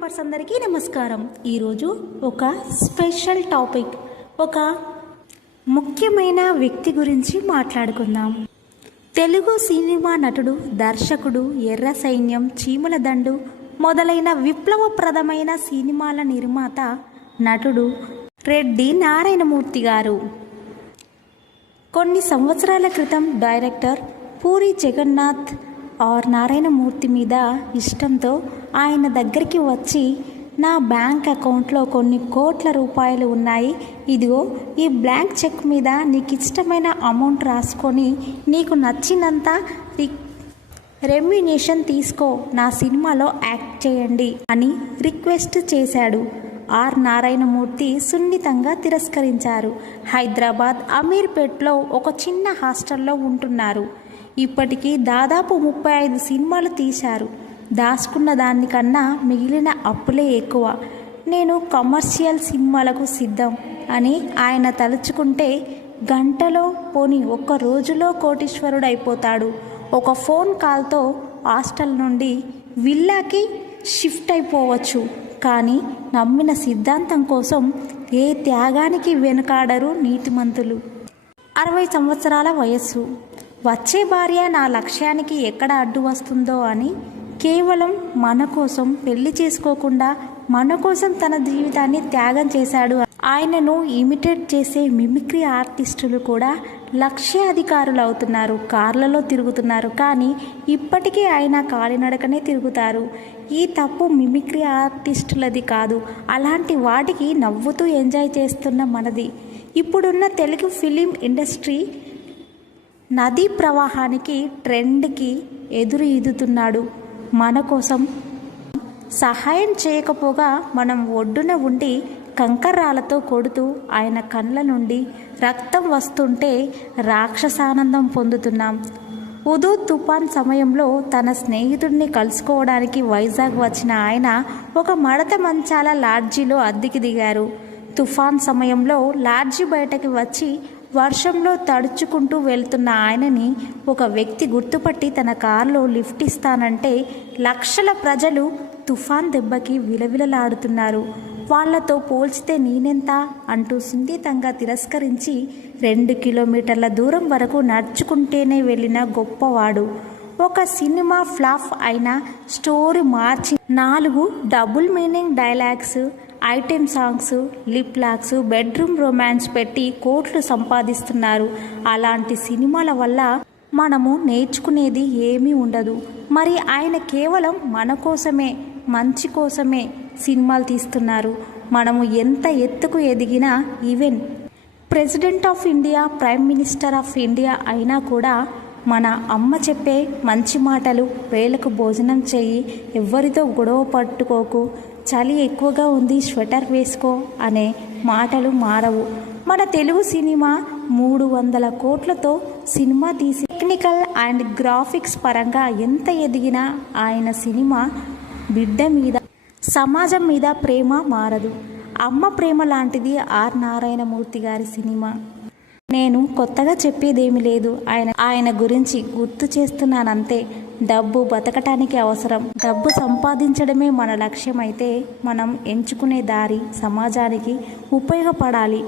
Members అందరికీ నమస్కారం. ఈరోజు ఒక స్పెషల్ టాపిక్ ఒక ముఖ్యమైన వ్యక్తి గురించి మాట్లాడుకుందాం. తెలుగు సినిమా నటుడు దర్శకుడు ఎర్ర సైన్యం చీమల దండు మొదలైన విప్లవప్రదమైన సినిమాల నిర్మాత నటుడు రెడ్డి నారాయణమూర్తి గారు. కొన్ని సంవత్సరాల క్రితం డైరెక్టర్ పూరి జగన్నాథ్ ఆర్ నారాయణమూర్తి మీద ఇష్టంతో ఆయన దగ్గరికి వచ్చి నా బ్యాంక్ అకౌంట్లో కొన్ని కోట్ల రూపాయలు ఉన్నాయి. ఇదిగో ఈ బ్లాంక్ చెక్ మీద నీకు ఇష్టమైన అమౌంట్ రాసుకొని నీకు నచ్చినంత రి- రెమ్యునేషన్ తీసుకో. నా సినిమాలో యాక్ట్ చేయండి అని రిక్వెస్ట్ చేశాడు. ఆర్. నారాయణమూర్తి సున్నితంగా తిరస్కరించారు. హైదరాబాద్ అమీర్పేట్లో ఒక చిన్న హాస్టల్లో ఉంటున్నారు. ఇప్పటికీ దాదాపు ముప్పై ఐదు సినిమాలు తీశారు. దాచుకున్న దానికన్నా మిగిలిన అప్పులే ఎక్కువ. నేను కమర్షియల్ సినిమాలకు సిద్ధం అని ఆయన తలుచుకుంటే గంటలో పోని ఒక్క రోజులో కోటీశ్వరుడు అయిపోతాడు ఒక ఫోన్ కాల్తో హాస్టల్ నుండి విల్లాకి షిఫ్ట్ అయిపోవచ్చు. కానీ నమ్మిన సిద్ధాంతం కోసం ఏ త్యాగానికి వెనుకాడరు నీతిమంతులు. అరవై సంవత్సరాల వయస్సు. వచ్చే భార్య నా లక్ష్యానికి ఎక్కడ అడ్డు వస్తుందో అని కేవలం మన కోసం పెళ్ళి చేసుకోకుండా మన కోసం తన జీవితాన్ని త్యాగం చేశాడు. ఆయనను ఇమిటేట్ చేసే మిమిక్రీ ఆర్టిస్టులు కూడా లక్ష్యాధికారులు అవుతున్నారు కార్లలో తిరుగుతున్నారు. కానీ ఇప్పటికీ ఆయన కాలినడకనే తిరుగుతారు. ఈ తప్పు మిమిక్రీ ఆర్టిస్టులది కాదు. అలాంటి వాటికి నవ్వుతూ ఎంజాయ్ చేస్తున్న మనది. ఇప్పుడున్న తెలుగు ఫిలిం ఇండస్ట్రీ నదీ ప్రవాహానికి ట్రెండ్కి ఎదురు ఈదుతున్నాడు. మన కోసం. సహాయం చేయకపోగా మనం ఒడ్డున ఉండి కంకర్రాలతో కొడుతూ ఆయన కళ్ళ నుండి రక్తం వస్తుంటే రాక్షసానందం పొందుతున్నాం. ఉదూ తుఫాన్ సమయంలో తన స్నేహితుడిని కలుసుకోవడానికి వైజాగ్ వచ్చిన ఆయన ఒక మడత మంచాల లాడ్జీలో అద్దెకి దిగారు. తుఫాన్ సమయంలో లాడ్జీ బయటకి వచ్చి వర్షంలో తడుచుకుంటూ వెళ్తున్న ఆయనని ఒక వ్యక్తి గుర్తుపట్టి తన కారులో లిఫ్ట్ ఇస్తానంటే లక్షల ప్రజలు తుఫాన్ దెబ్బకి విలవిలలాడుతున్నారు. వాళ్ళతో పోల్చితే నేనెంత? అంటూ సున్నితంగా తిరస్కరించి రెండు కిలోమీటర్ల దూరం వరకు నడుచుకుంటేనే వెళ్ళిన గొప్పవాడు. ఒక సినిమా ఫ్లాప్ అయిన స్టోరీ మార్చి నాలుగు double meaning dialogues item songs lip locks bedroom romance పెట్టి కోట్లు సంపాదిస్తున్నారు. అలాంటి సినిమాల వల్ల మనము నేర్చుకునేది ఏమీ ఉండదు. మరి ఆయన కేవలం మన కోసమే మంచి కోసమే సినిమాలు తీస్తున్నారు. మనము ఎంత ఎత్తుకు ఎదిగినా even president of India prime minister of India అయినా కూడా మన అమ్మ చెప్పే మంచి మాటలు వేలకు భోజనం చేయి ఎవ్వరితో గొడవ పట్టుకోకు. చలి ఎక్కువగా ఉంది స్వెటర్ వేసుకో అనే మాటలు మారవు. మన తెలుగు సినిమా మూడు వందల కోట్లతో సినిమా తీసి టెక్నికల్ అండ్ గ్రాఫిక్స్ పరంగా ఎంత ఎదిగినా ఆయన సినిమా బిడ్డ మీద సమాజం మీద ప్రేమ మారదు. అమ్మ ప్రేమ లాంటిది ఆర్ నారాయణమూర్తి గారి సినిమా. నేను కొత్తగా చెప్పేదేమీ లేదు. ఆయన ఆయన గురించి గుర్తు చేస్తున్నానంతే. డబ్బు బతకటానికి అవసరం. డబ్బు సంపాదించడమే మన లక్ష్యం అయితే మనం ఎంచుకునే దారి సమాజానికి ఉపయోగపడాలి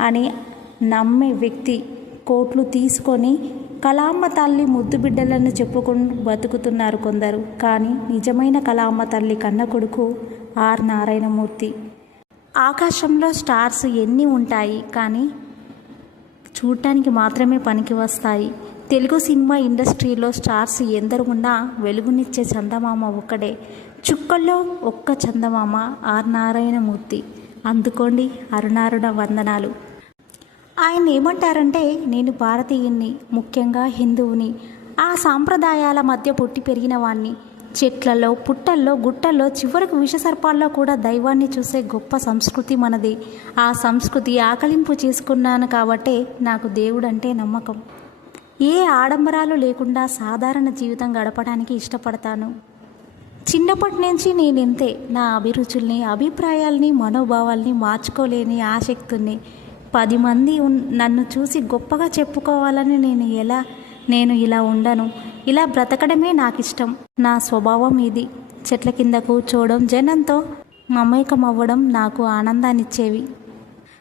అని నమ్మే వ్యక్తి కోట్లు తీసుకొని కలామ్మ తల్లి ముద్దు బిడ్డలను చెప్పుకొని బతుకుతున్నారు కొందరు. కానీ నిజమైన కలామ్మ తల్లి కన్న కొడుకు ఆర్. నారాయణమూర్తి. ఆకాశంలో స్టార్స్ ఎన్ని ఉంటాయి? కానీ చూడటానికి మాత్రమే పనికి వస్తాయి. తెలుగు సినిమా ఇండస్ట్రీలో స్టార్స్ ఎందరు ఉన్నా వెలుగునిచ్చే చందమామ ఒక్కడే. చుక్కల్లో ఒక్క చందమామ ఆర్ నారాయణమూర్తి అందుకోండి అరుణారుణ వందనాలు. ఆయన ఏమంటారంటే నేను భారతీయుణ్ణి ముఖ్యంగా హిందువుని. ఆ సాంప్రదాయాల మధ్య పుట్టి పెరిగిన వాణ్ణి. చెట్లలో పుట్టల్లో గుట్టల్లో చివరకు విషసర్పాల్లో కూడా దైవాన్ని చూసే గొప్ప సంస్కృతి మనది. ఆ సంస్కృతి ఆకలింపు చేసుకున్నాను కాబట్టే నాకు దేవుడంటే నమ్మకం. ఏ ఆడంబరాలు లేకుండా సాధారణ జీవితం గడపడానికి ఇష్టపడతాను. చిన్నప్పటి నుంచి నేను ఇంతే నా అభిరుచుల్ని అభిప్రాయాల్ని మనోభావాల్ని మార్చుకోలేని ఆసక్తుల్ని. పది మంది ఉన్- నన్ను చూసి గొప్పగా చెప్పుకోవాలని నేను ఎలా నేను ఇలా ఉండను. ఇలా బ్రతకడమే నాకు ఇష్టం నా స్వభావం ఇది. చెట్ల కింద కూర్చోవడం జనంతో మమేకం అవ్వడం నాకు ఆనందాన్నిచ్చేవి.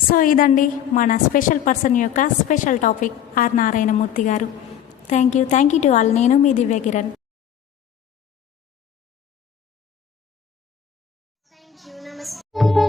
సో ఇదండి మన స్పెషల్ పర్సన్ యొక్క special topic R Narayana Murthy garu. Thank you. Thank you to all. నేను మీ దివ్య కిరణ్